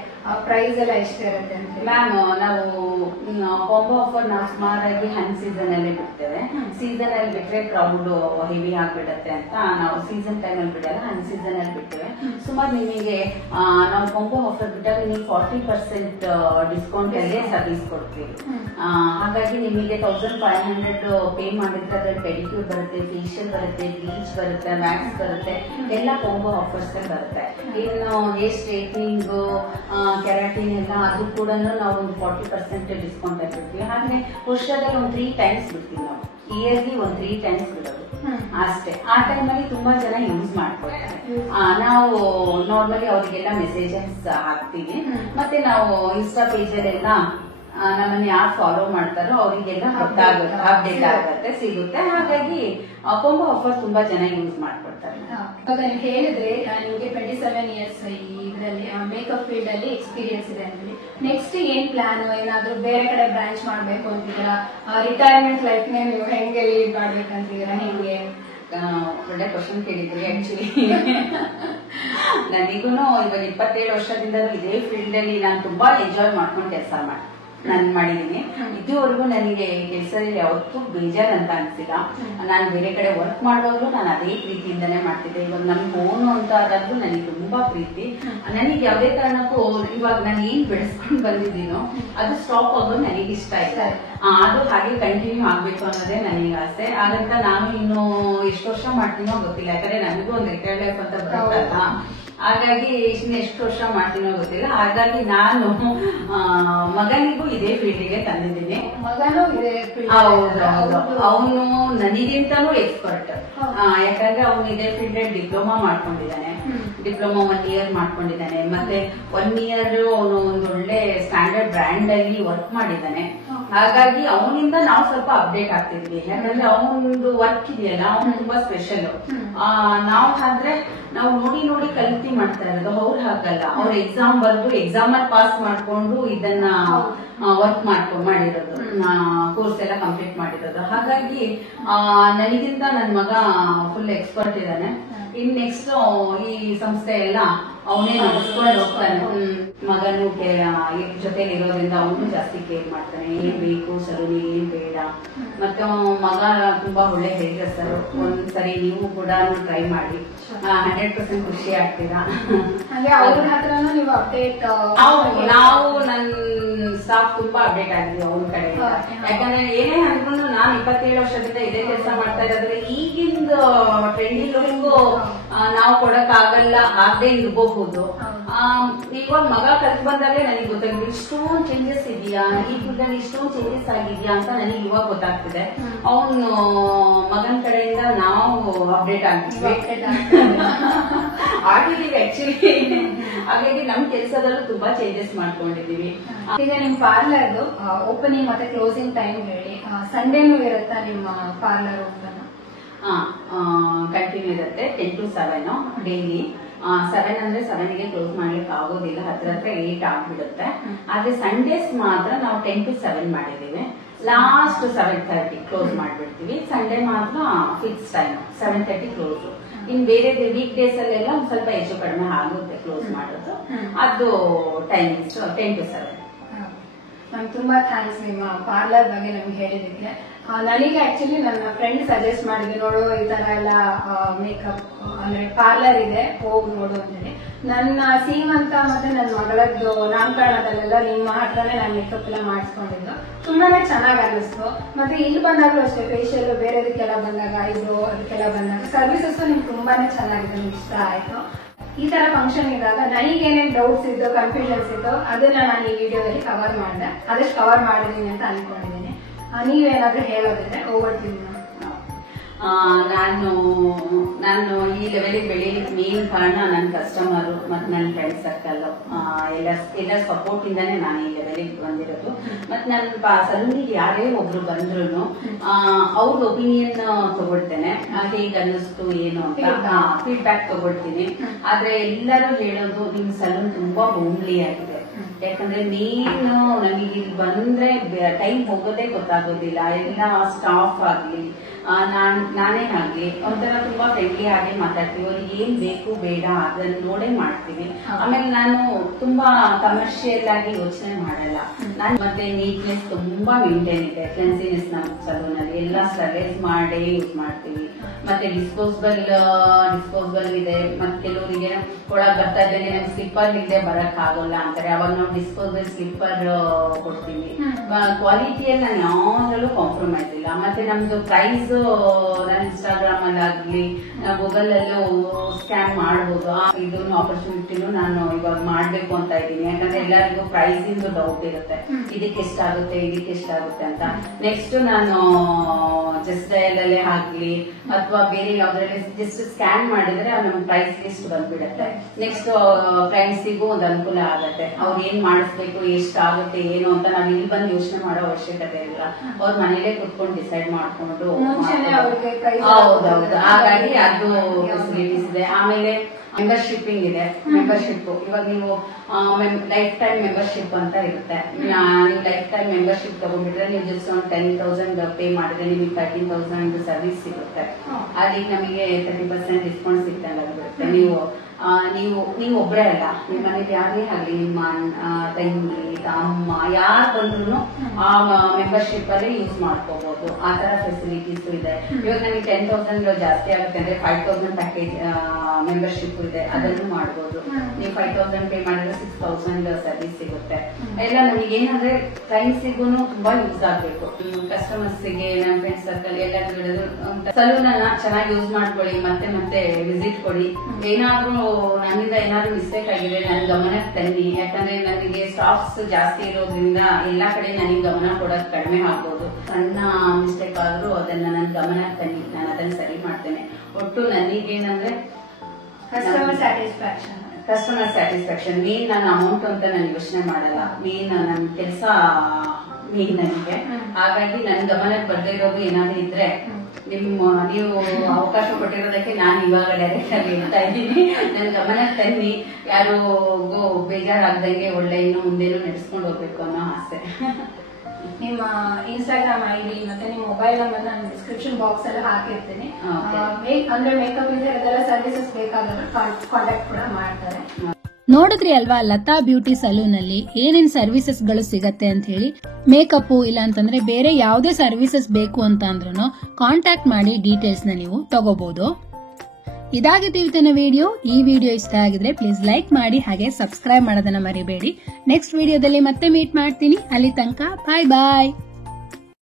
ಪ್ರೈಸ್ ಎಲ್ಲ ಎಷ್ಟಿರುತ್ತೆ ಅಂತ. ಮ್ಯಾಮ್, ನಾವು ಕಾಂಬೋ ಆಫರ್ ನಾವು ಸುಮಾರಾಗಿ ಹನ್ ಸೀಸನ್ ಅಲ್ಲಿ ಬಿಡ್ತೇವೆ. ಸೀಸನ್ ಅಲ್ಲಿ ಬಿಟ್ರೆ ಕ್ರೌಡ್ ಹೆವಿ ಆಗ್ಬಿಡತ್ತೆ ಅಂತ ನಾವು ಸೀಸನ್ ಟೈಮ್ ಅಲ್ಲಿ ಬಿಡಲ್ಲ, ಹನ್ ಸೀಸನ್ ಅಲ್ಲಿ ಬಿಡ್ತೇವೆ. ಸುಮಾರು ನಿಮಗೆ ನಾವು ಕಾಂಬೋ ಆಫರ್ ಬಿಟ್ಟಾಗ ನೀವು 40% ಡಿಸ್ಕೌಂಟ್ ಅಲ್ಲೇ ಸರ್ವಿಸ್ ಕೊಡ್ತೀವಿ. ಹಾಗಾಗಿ ನಿಮಗೆ 1500 ಪೇ ಮಾಡಿದ್ರೆ ಅದ್ರಲ್ಲಿ ಪೆಡಿಕ್ಯೂರ್ ಬರುತ್ತೆ, ಫೇಶಿಯಲ್ ಬರುತ್ತೆ, ಬ್ಲೀಚ್ ಬರುತ್ತೆ, ವ್ಯಾಕ್ಸ್ ಬರುತ್ತೆ, ಎಲ್ಲ ಕಾಂಬೋ ಆಫರ್ಸ್ ಬರುತ್ತೆ. ಇನ್ನು ಹೇರ್ ಸ್ಟ್ರೈಟ್ನಿಂಗ್, ಕೆರಾಟಿನ್ ಎಲ್ಲ ಅದು ಕೂಡ ನಾವು ಒಂದು 40% ಡಿಸ್ಕೌಂಟ್ ಆಗಿರ್ತೀವಿ. ಹಾಗೆ ವರ್ಷದಲ್ಲಿ ಒಂದು 3 ಟೈಮ್ಸ್ ಬಿಡ್ತೀವಿ ನಾವು, ಇಯರ್ಲಿ ಒಂದು 3 ಟೈಮ್ಸ್ ಬಿಡೋದು ಅಷ್ಟೇ. ಆ ಟೈಮಲ್ಲಿ ತುಂಬಾ ಜನ ಯೂಸ್ ಮಾಡ್ಕೊಳ್ತಾರೆ. ನಾವು ನಾರ್ಮಲಿ ಅವರಿಗೆಲ್ಲ ಮೆಸೇಜಸ್ ಹಾಕ್ತೀವಿ. ಮತ್ತೆ ನಾವು ಇನ್ಸ್ಟಾ ಪೇಜಲ್ಲೆಲ್ಲ ನಮ್ಮನ್ನ ಯಾರು ಫಾಲೋ ಮಾಡ್ತಾರೋ ಅವರಿಗೆಲ್ಲ ಗೊತ್ತಾಗುತ್ತೆ, ಅಪ್ಡೇಟ್ ಆಗುತ್ತೆ, ಸಿಗುತ್ತೆ. ಹಾಗಾಗಿ ಕಾಂಬೋ ಆಫರ್ ತುಂಬಾ ಜನ ಯೂಸ್ ಮಾಡ್ಕೊಡ್ತಾರೆ. ಇವಾಗ ನೀವು ಹೇಳಿದ್ರೆ ನಿಮ್ಗೆ 27 ಇಯರ್ಸ್ ಇದರಲ್ಲಿ ಮೇಕಪ್ ಫೀಲ್ಡ್ ಅಲ್ಲಿ ಎಕ್ಸ್ಪೀರಿಯನ್ಸ್ ಇದೆ ಅಂದ್ರೆ ನೆಕ್ಸ್ಟ್ ಏನ್ ಪ್ಲಾನ್? ಏನಾದ್ರೂ ಬೇರೆ ಕಡೆ ಬ್ರಾಂಚ್ ಮಾಡ್ಬೇಕು ಅಂತಿದ್ದೀರಾ? ರಿಟೈರ್ಮೆಂಟ್ ಲೈಫ್ ನೇ ನೀವು ಹೆಂಗೆ ಲೀಡ್ ಮಾಡ್ಬೇಕಂತಿದ್ದೀರಾ? ಹೆಂಗೆ? ಒಳ್ಳೆ ಕ್ವಶನ್ ಕೇಳಿದ್ರಿ. ಆಕ್ಚುಲಿ ನನಗೂ ಇವಾಗ 27 ವರ್ಷದಿಂದಲೂ ಇದೇ ಫೀಲ್ಡ್ ಅಲ್ಲಿ ನಾನು ತುಂಬಾ ಎಂಜಾಯ್ ಮಾಡ್ಕೊಂಡು ಕೆಲಸ ನಾನು ಮಾಡಿದೀನಿ. ಇದುವರೆಗೂ ನನಗೆ ಕೆಲಸದಲ್ಲಿ ಯಾವತ್ತೂ ಬೇಜಾರ್ ಅಂತ ಅನ್ಸಿಲ್ಲ. ನಾನು ಬೇರೆ ಕಡೆ ವರ್ಕ್ ಮಾಡುವಾಗಲೂ ನಾನು ಅದೇ ಪ್ರೀತಿಯಿಂದನೇ ಮಾಡ್ತಿದ್ದೆ. ಇವಾಗ ನನ್ಗೆ ಓನು ಅಂತ ಆದಾಗ್ಲೂ ನನಗೆ ತುಂಬಾ ಪ್ರೀತಿ. ನನಗೆ ಯಾವುದೇ ಕಾರಣಕ್ಕೂ ಇವಾಗ ನಾನು ಏನ್ ಬೆಳೆಸ್ಕೊಂಡು ಬಂದಿದ್ದೀನೋ ಅದು ಸ್ಟಾಪ್ ಆಗೋದು ನನಗೆ ಇಷ್ಟ ಇಲ್ಲ. ಅದು ಹಾಗೆ ಕಂಟಿನ್ಯೂ ಆಗ್ಬೇಕು ಅನ್ನೋದೇ ನನಗೆ ಆಸೆ. ಹಾಗಂತ ನಾನು ಇನ್ನು ಎಷ್ಟು ವರ್ಷ ಮಾಡ್ತೀನೋ ಗೊತ್ತಿಲ್ಲ, ಯಾಕಂದ್ರೆ ನನಗೂ ಒಂದು ರಿಟೈರ್ಡ್ ಲೈಫ್ ಅಂತ ಬರುತ್ತಲ್ಲ. ಹಾಗಾಗಿ ಎಷ್ಟು ವರ್ಷ ಮಾಡ್ತೀನೋ ಗೊತ್ತಿಲ್ಲ. ಹಾಗಾಗಿ ನಾನು ಮಗನಿಗೂ ಇದೇ ಫೀಲ್ಡ್ಗೆ ತಂದಿದ್ದೀನಿ. ಮಗನೂ ಇದೆ. ಹೌದು, ಅವನು ನನಗಿಂತನೂ ಎಕ್ಸ್ಪರ್ಟ್. ಯಾಕಂದ್ರೆ ಅವನು ಇದೇ ಫೀಲ್ಡ್ ಡಿಪ್ಲೊಮಾ ಮಾಡ್ಕೊಂಡಿದ್ದಾನೆ. ಡಿಪ್ಲೊಮಾ 1 ಇಯರ್ ಮಾಡ್ಕೊಂಡಿದ್ದಾನೆ. ಮತ್ತೆ 1 ಇಯರ್ ಅವನು ಒಂದು ಒಳ್ಳೆ ಸ್ಟ್ಯಾಂಡರ್ಡ್ ಬ್ರ್ಯಾಂಡ್ ಅಲ್ಲಿ ವರ್ಕ್ ಮಾಡಿದ್ದಾನೆ. ಹಾಗಾಗಿ ಅವನಿಂದ ನಾವು ಸ್ವಲ್ಪ ಅಪ್ಡೇಟ್ ಆಗ್ತಿದ್ವಿ. ಯಾಕಂದ್ರೆ ಅವನೊಂದು ವರ್ಕ್ ಇದೆಯಲ್ಲ, ಅವನು ತುಂಬಾ ಸ್ಪೆಷಲ್. ನಾವು ಆದ್ರೆ ನಾವು ನೋಡಿ ನೋಡಿ ಕಲ್ತಿ ಮಾಡ್ತಾ ಇರೋದು. ಅವ್ರು ಹಾಕಲ್ಲ, ಅವ್ರು ಎಕ್ಸಾಮ್ ಬರ್ದು ಎಕ್ಸಾಮ್ ಅಲ್ಲಿ ಪಾಸ್ ಮಾಡ್ಕೊಂಡು ಇದನ್ನ ವರ್ಕ್ ಮಾಡಿರೋದು, ಕೋರ್ಸ್ ಎಲ್ಲ ಕಂಪ್ಲೀಟ್ ಮಾಡಿರೋದು. ಹಾಗಾಗಿ ನನಗಿಂತ ನನ್ನ ಮಗ ಫುಲ್ ಎಕ್ಸ್ಪರ್ಟ್ ಇದ್ದಾನೆ. ಇನ್ ನೆಕ್ಸ್ಟ್ ಈ ಸಂಸ್ಥೆ ಎಲ್ಲ ಅವನೇ ನಡೆಸ್ಕೊಂಡು ಹೋಗ್ತಾನೆ. ಮಗನು ಜೊತೆಲಿ ಇರೋದ್ರಿಂದ ಅವನು ಜಾಸ್ತಿ ಕೇರ್ ಮಾಡ್ತಾನೆ. ಏನ್ ಬೇಕು ಸಲೂನಿಗೆ, ಏನ್ ಬೇಡ. ಮತ್ತೆ ಮಗ ತುಂಬಾ ಒಳ್ಳೆ ಹೇರ್ ಡ್ರೆಸ್ಸರ್. ಒಂದ್ಸರಿ ನೀವು ಕೂಡ ಟ್ರೈ ಮಾಡಿ, 100% ಖುಷಿ ಆಗ್ತೀರಾ. ಅವ್ರ ಹತ್ರನೂ ನೀವು ಅಪ್ಡೇಟ್? ನಾವು ನನ್ನ ಸ್ಟಾಫ್ ತುಂಬಾ ಅಪ್ಡೇಟ್ ಆಗಿದ್ವಿ ಅವ್ರ ಕಡೆ. ಯಾಕಂದ್ರೆ ಏನೇ ಅಂದ್ರೂ ನಾನು 27 ವರ್ಷದಿಂದ ಇದೇ ಕೆಲಸ ಮಾಡ್ತಾ ಇರೋದ್ರೆ ಈಗಿಂದ ಟ್ರೆಂಡಿಂಗು ನಾವು ಕೊಡಕ್ ಆಗಲ್ಲ, ಆಗದೆ ಇರಬಹುದು. ಇವಾಗ ಮಗ ಕಲ್ತು ಬಂದಾಗಲೇ ನನಗೆ ಗೊತ್ತಾಗಿದೆ ಇಷ್ಟೊಂದು ಚೇಂಜಸ್ ಇದೆಯಾ, ಈ ಫುಡ್ನಲ್ಲಿ ಇಷ್ಟೊಂದು ಚೇಂಜಸ್ ಆಗಿದ್ಯಾ ಅಂತ ನನಗೆ ಇವಾಗ ಗೊತ್ತಾಗ್ತಿದೆ. ಅವನು ಮಗನ ಕಡೆಯಿಂದ ನಾವು ಅಪ್ಡೇಟ್ ಆಗಿದ್ವಿ ಆಕ್ಚುಲಿ. ಹಾಗಾಗಿ ನಮ್ ಕೆಲಸದಲ್ಲೂ ತುಂಬಾ ಚೇಂಜಸ್ ಮಾಡ್ಕೊಂಡಿದೀವಿ. ಈಗ ನಿಮ್ ಪಾರ್ಲರ್ದು ಓಪನಿಂಗ್ ಮತ್ತೆ ಕ್ಲೋಸಿಂಗ್ ಟೈಮ್ ಹೇಳಿ. ಸಂಡೇನೂ ಇರುತ್ತಾ ನಿಮ್ಮ ಪಾರ್ಲರ್ ಓಪನ್? ಕಂಟಿನ್ಯೂ ಇರುತ್ತೆ 10 to 7 ಡೈಲಿ. 7 ಅಂದ್ರೆ 7ಗೆ ಕ್ಲೋಸ್ ಮಾಡ್ಲಿಕ್ಕೆ ಆಗೋದಿಲ್ಲ, ಹತ್ರ 8 ಆಗ್ಬಿಡುತ್ತೆ. ಆದ್ರೆ ಸಂಡೇಸ್ ಮಾತ್ರ ನಾವು 10 to 7 ಮಾಡಿದೀವಿ. ಲಾಸ್ಟ್ 7:30 ಕ್ಲೋಸ್ ಮಾಡ್ಬಿಡ್ತೀವಿ. ಸಂಡೇ ಮಾತ್ರ ಫಿಕ್ಸ್ ಟೈಮ್ 7:30 ಕ್ಲೋಸ್. ಇನ್ ಬೇರೆ ವೀಕ್ ಡೇಸ್ ಅಲ್ಲೆಲ್ಲ ಒಂದ್ ಸ್ವಲ್ಪ ಹೆಚ್ಚು ಕಡಿಮೆ ಆಗುತ್ತೆ ಕ್ಲೋಸ್ ಮಾಡೋದು. ಅದು ಟೈಮಿಂಗ್ಸ್ 10 to 7. ನಮ್ಗೆ ತುಂಬಾ ಥ್ಯಾಂಕ್ಸ್ ನಿಮ್ಮ ಪಾರ್ಲರ್ ಬಗ್ಗೆ ನಮ್ಗೆ ಹೇಳಿದಕ್ಕೆ. ನನಗೆ ಆಕ್ಚುಲಿ ನನ್ನ ಫ್ರೆಂಡ್ ಸಜೆಸ್ಟ್ ಮಾಡಿದೆ, ನೋಡು ಈ ತರ ಎಲ್ಲ ಮೇಕಪ್ ಅಂದ್ರೆ ಪಾರ್ಲರ್ ಇದೆ, ಹೋಗಿ ನೋಡು ಅಂತೇಳಿ. ನನ್ನ ಸೀಮಂತ ಮತ್ತೆ ನನ್ನ ಮಗಳದ್ದು ನಾಮಕರಣದಲ್ಲೆಲ್ಲ ನಿಮ್ಮ ಹತ್ರನೇ ನಾನು ಮೇಕಪ್ ಎಲ್ಲ ಮಾಡಿಸ್ಕೊಂಡಿದ್ದು. ತುಂಬಾನೇ ಚೆನ್ನಾಗಿ ಅನ್ನಿಸ್ತು. ಮತ್ತೆ ಇಲ್ಲಿ ಬಂದಾಗಲೂ ಅಷ್ಟೇ, ಫೇಶಿಯಲ್ ಬೇರೆದಕ್ಕೆಲ್ಲ ಬಂದಾಗ, ಐಬ್ರೋ ಅದಕ್ಕೆಲ್ಲ ಬಂದಾಗ ಸರ್ವಿಸಸ್ ನಿಮ್ಗೆ ತುಂಬಾನೇ ಚೆನ್ನಾಗಿದೆ, ನಿಮ್ಗೆ ಇಷ್ಟ ಆಯ್ತು. ಈ ತರ ಫಂಕ್ಷನ್ ಇದ್ದಾಗ ನನಗೇನೇನ್ ಡೌಟ್ಸ್ ಇದ್ದು, ಕನ್ಫ್ಯೂಷನ್ಸ್ ಇದ್ದು, ಅದನ್ನ ನಾನು ಈ ವಿಡಿಯೋದಲ್ಲಿ ಕವರ್ ಮಾಡಿದೆ. ಅದಷ್ಟು ಕವರ್ ಮಾಡಿದೀನಿ ಅಂತ ಅನ್ಕೊಂಡಿದ್ದೀನಿ. ನೀವೇನಾದ್ರೂ ಹೇಳೋದಿದ್ರೆ ಓವರ್ತೀನಿ. ನಾನು ಈ ಲೆವೆಲಿಗೆ ಬೆಳೀಲಿಕ್ಕೆ ಮೇನ್ ಕಾರಣ ನನ್ನ ಕಸ್ಟಮರು ಮತ್ತು ನನ್ನ ಫ್ರೆಂಡ್ ಸರ್ಕಲ್ ಎಲ್ಲ ಸಪೋರ್ಟ್ ಇಂದಾನೆ ನಾನು ಈ ಲೆವೆಲಿಗೆ ಬಂದಿರೋದು. ಮತ್ತೆ ನನ್ನ ಸಲೂನಿಗೆ ಯಾರೇ ಒಬ್ರು ಬಂದ್ರು ಅವ್ರ ಒಪಿನಿಯನ್ ತಗೊಳ್ತೇನೆ, ಹೇಗೆ ಅನ್ನಿಸ್ತು ಏನು ಅಂತ ಫೀಡ್ಬ್ಯಾಕ್ ತಗೊಳ್ತೀನಿ. ಆದ್ರೆ ಎಲ್ಲರೂ ಹೇಳೋದು ನಿಮ್ ಸಲೂನ್ ತುಂಬಾ ಹೋಮ್ಲಿ ಆಗಿದೆ. ಯಾಕಂದ್ರೆ ನೀನು ನಮಗೆ ಇಲ್ಲಿ ಬಂದ್ರೆ ಟೈಮ್ ಹೋಗೋದೇ ಗೊತ್ತಾಗೋದಿಲ್ಲ. ಎಲ್ಲ ಸ್ಟಾಫ್ ಆಗ್ಲಿ ನಾನೇ ಆಗ್ಲಿ ಒಂಥರ ತುಂಬಾ ಫ್ರೆಂಡ್ಲಿ ಆಗಿ ಮಾತಾಡ್ತೀವಿ. ಅವ್ರಿಗೆ ಏನ್ ಬೇಕು ಬೇಡ ಅದನ್ನ ನೋಡೇ ಮಾಡ್ತೀವಿ. ಆಮೇಲೆ ನಾನು ತುಂಬಾ ಕಮರ್ಷಿಯಲ್ ಆಗಿ ಯೋಚನೆ ಮಾಡಲ್ಲ. ನಾನು ಮತ್ತೆ ನೀಟ್ನೆಸ್ ತುಂಬಾ ಮೇಂಟೈನ್ ಇದೆ, ಕ್ಲೆನ್ಸಿನೆಸ್ ನಮ್ಮ ಸಲೂನ್ ಅಲ್ಲಿ ಎಲ್ಲ ಸರ್ವೇಸ್ ಮಾಡೇ ಯೂಸ್ ಮಾಡ್ತೀವಿ. ಮತ್ತೆ ಡಿಸ್ಪೋಸಬಲ್ ಇದೆ. ಮತ್ತೆ ಕೆಲವರಿಗೆ ಒಳಗ್ ಬರ್ತಾ ಇದ್ದೇನೆ ನಮ್ಗೆ ಸ್ಲಿಪ್ಪರ್ ಇಲ್ಲದೆ ಬರಕ್ ಆಗೋಲ್ಲ ಅಂತಾರೆ, ಅವಾಗ ನಾವು ಡಿಸ್ಪೋಸಬಲ್ ಸ್ಲಿಪ್ಪರ್ ಕೊಡ್ತೀವಿ. ಕ್ವಾಲಿಟಿಯಲ್ಲಿ ನಾನು ಯಾವ್ದ್ರಲ್ಲೂ ಕಾಂಪ್ರಮೈಸ್ ಇಲ್ಲ. ಮತ್ತೆ ನಮ್ದು ಪ್ರೈಸ್ ನಾನು ಇನ್ಸ್ಟಾಗ್ರಾಮ್ ಅಲ್ಲಿ ಆಗ್ಲಿ ಗೂಗಲ್ ಅಲ್ಲೂ ಸ್ಕ್ಯಾನ್ ಮಾಡಬಹುದು. ಇದನ್ನು ಆಪರ್ಚುನಿಟಿನೂ ನಾನು ಇವಾಗ ಮಾಡ್ಬೇಕು ಅಂತ ಇದ್ದೀನಿ. ಯಾಕಂದ್ರೆ ಎಲ್ಲರಿಗೂ ಪ್ರೈಸ್ ಇಂದು ಡೌಟ್ ಇರುತ್ತೆ, ಇದಕ್ಕೆ ಎಷ್ಟಾಗುತ್ತೆ ಅಂತ. ನೆಕ್ಸ್ಟ್ ನಾನು ಜಸ್ಟ್ ಡಯಲ್ ಅಲ್ಲೇ ಆಗ್ಲಿ ಅಥವಾ ಬೇರೆ ಯಾವ್ದ್ರಲ್ಲಿ ಜಸ್ಟ್ ಸ್ಕ್ಯಾನ್ ಮಾಡಿದ್ರೆ ನಮ್ ಪ್ರೈಸ್ ಲಿಸ್ಟ್ ಬಂದ್ಬಿಡುತ್ತೆ. ನೆಕ್ಸ್ಟ್ ಫ್ರೆಂಡ್ಸಿಗೂ ಒಂದು ಅನುಕೂಲ ಆಗತ್ತೆ. ಅವ್ರು ಏನ್ ಮಾಡಿಸ್ಬೇಕು, ಎಷ್ಟಾಗುತ್ತೆ ಏನು ಅಂತ ನಾವ್ ಇಲ್ಲಿ ಬಂದು ಯೋಚನೆ ಮಾಡೋ ಅವಶ್ಯಕತೆ ಇಲ್ಲ. ಅವ್ರ ಮನೇಲೆ ಕುತ್ಕೊಂಡು ಡಿಸೈಡ್ ಮಾಡ್ಕೊಂಡು ಹೌದೌದು. ಹಾಗಾಗಿ ಅದು ಫೆಸಿಲಿಟೀಸ್ ಇದೆ. ಆಮೇಲೆ ಮೆಂಬರ್ಶಿಪ್ಪಿಂಗ್ ಇದೆ. ಮೆಂಬರ್ಶಿಪ್ ಇವಾಗ ನೀವು ಲೈಫ್ ಟೈಮ್ ಮೆಂಬರ್ಶಿಪ್ ಅಂತ ಇರುತ್ತೆ. ನೀವು ಲೈಫ್ ಟೈಮ್ ಮೆಂಬರ್ಶಿಪ್ ತಗೊಂಡ್ಬಿಟ್ರೆ ನೀವು ಜಸ್ಟ್ ಒಂದು 10,000 ಪೇ ಮಾಡಿದ್ರೆ ನಿಮಗೆ 13,000 ಸರ್ವಿಸ್ ಸಿಗುತ್ತೆ. ಅಲ್ಲಿ ನಮಗೆ 30% ಡಿಸ್ಕೌಂಟ್ ಸಿಗ್ತಂಗೆ ಆಗ್ಬಿಡುತ್ತೆ. ನೀವು ಒಬ್ಬರೇ ಅಲ್ಲ, ನಿಮ್ಮ ಮನೇಲಿ ಯಾರೇ ಆಗಲಿ, ನಿಮ್ಮ ತಂಗಿ ಅಮ್ಮ ಯಾರು ಬಂದ್ರು ಆ ಮೆಂಬರ್ಶಿಪ್ ಅಲ್ಲಿ ಯೂಸ್ ಮಾಡ್ಕೋಬಹುದು. ಆ ತರ ಫೆಸಿಲಿಟೀಸ್ ಇದೆ. ಇವಾಗ ನಮಗೆ 10,000 ಜಾಸ್ತಿ ಆಗುತ್ತೆ ಅಂದ್ರೆ 5,000 ಪ್ಯಾಕೇಜ್ ಮೆಂಬರ್ಶಿಪ್ ಇದೆ, ಅದನ್ನು ಮಾಡಬಹುದು. ನೀವು 5,000 ಪೇ ಮಾಡಿದ್ರೆ 6,000 ಸರ್ವಿಸ್ ಸಿಗುತ್ತೆ. ಎಲ್ಲ ನಮಗೆ ಏನಂದ್ರೆ ಕ್ಲೈಂಟ್ಸಿಗೂ ತುಂಬಾ ಯೂಸ್ ಆಗ್ಬೇಕು. ಕಸ್ಟಮರ್ಸ್ಗೆ ನಮ್ಮ ಫ್ರೆಂಡ್ಸ್ ಸರ್ಕಲ್ ಎಲ್ಲ ಸಲೂನ್ ಅನ್ನ ಚೆನ್ನಾಗಿ ಯೂಸ್ ಮಾಡ್ಕೊಳ್ಳಿ. ಮತ್ತೆ ವಿಸಿಟ್ ಕೊಡಿ. ಏನಾದ್ರೂ ನನ್ನಿಂದ ಏನಾದ್ರು ಮಿಸ್ಟೇಕ್ ಆಗಿದೆ ನನ್ ಗಮನಕ್ಕೆ ತನ್ನಿ. ಯಾಕಂದ್ರೆ ನನಗೆ ಸ್ಟಾಫ್ಸ್ ಜಾಸ್ತಿ ಇರೋದ್ರಿಂದ ಎಲ್ಲಾ ಕಡೆ ನನಗೆ ಗಮನ ಕೊಡೋದು ಕಡಿಮೆ ಆಗ್ಬೋದು. ಸಣ್ಣ ಮಿಸ್ಟೇಕ್ ಆದ್ರೂ ಅದನ್ನ ನನ್ ಗಮನಕ್ಕೆ ತನ್ನಿ, ನಾನು ಅದನ್ನ ಸರಿ ಮಾಡ್ತೇನೆ. ಒಟ್ಟು ನನಗೇನಂದ್ರೆ ಕಸ್ಟಮರ್ ಸ್ಯಾಟಿಸ್ಫ್ಯಾಕ್ಷನ್ ಮೇನ್. ನಾನು ಅಮೌಂಟ್ ಅಂತ ನಾನು ಯೋಚನೆ ಮಾಡಲ್ಲ. ಮೇನ್ ನನ್ನ ಕೆಲಸ ಮೇನ್ ನನಗೆ. ಹಾಗಾಗಿ ನನ್ ಗಮನಕ್ಕೆ ಬರ್ದೇ ಇರೋದು ಏನಾದ್ರು ಇದ್ರೆ ನೀವು ಅವಕಾಶ ಕೊಟ್ಟಿರೋದಕ್ಕೆ ನಾನು ಇವಾಗ ಡೈರೆಕ್ಟ್ ಆಗಿ ಹೇಳ್ತಾ ಇದ್ದೀನಿ. ನನ್ನ ಗಮನಕ್ಕೆ ತನ್ನಿ. ಯಾರಿಗೂ ಬೇಜಾರಾಗ್ದಂಗೆ ಒಳ್ಳೆ ಇನ್ನು ಮುಂದೇನು ನಡೆಸ್ಕೊಂಡು ಹೋಗ್ಬೇಕು ಅನ್ನೋ ಆಸೆ. ನಿಮ್ಮ ಇನ್ಸ್ಟಾಗ್ರಾಮ್ ಐಡಿ ಮತ್ತೆ ನಿಮ್ಮ ಮೊಬೈಲ್ ನಂಬರ್ ನಾನು ಡಿಸ್ಕ್ರಿಪ್ಷನ್ ಬಾಕ್ಸ್ ಅಲ್ಲಿ ಹಾಕಿರ್ತೀನಿ. ಅಂದ್ರೆ ಮೇಕಪ್ ಇದೆಲ್ಲ ಸರ್ವಿಸಸ್ ಬೇಕಾದ್ರೆ ಕಾಂಟ್ಯಾಕ್ಟ್ ಕೂಡ ಮಾಡ್ತಾರೆ. ನೋಡಿದ್ರಿ ಅಲ್ವಾ ಲತಾ ಬ್ಯೂಟಿ ಸಲೂನ್ ಅಲ್ಲಿ ಏನೇನ್ ಸರ್ವಿಸಸ್ ಗಳು ಸಿಗತ್ತೆ ಅಂತ ಹೇಳಿ. ಮೇಕಪ್ ಇಲ್ಲ ಅಂತಂದ್ರೆ ಬೇರೆ ಯಾವುದೇ ಸರ್ವಿಸಸ್ ಬೇಕು ಅಂತ ಅಂದ್ರೂ ಕಾಂಟ್ಯಾಕ್ಟ್ ಮಾಡಿ ಡೀಟೇಲ್ಸ್ ನ ನೀವು ತಗೋಬಹುದು. ಇದಾಗಿತ್ತು ಇವತ್ತಿನ ವಿಡಿಯೋ. ಈ ವಿಡಿಯೋ ಇಷ್ಟ ಆಗಿದ್ರೆ ಪ್ಲೀಸ್ ಲೈಕ್ ಮಾಡಿ, ಹಾಗೆ ಸಬ್ಸ್ಕ್ರೈಬ್ ಮಾಡೋದನ್ನ ಮರಿಬೇಡಿ. ನೆಕ್ಸ್ಟ್ ವಿಡಿಯೋದಲ್ಲಿ ಮತ್ತೆ ಮೀಟ್ ಮಾಡ್ತೀನಿ. ಅಲ್ಲಿ ತನಕ ಬಾಯ್ ಬಾಯ್.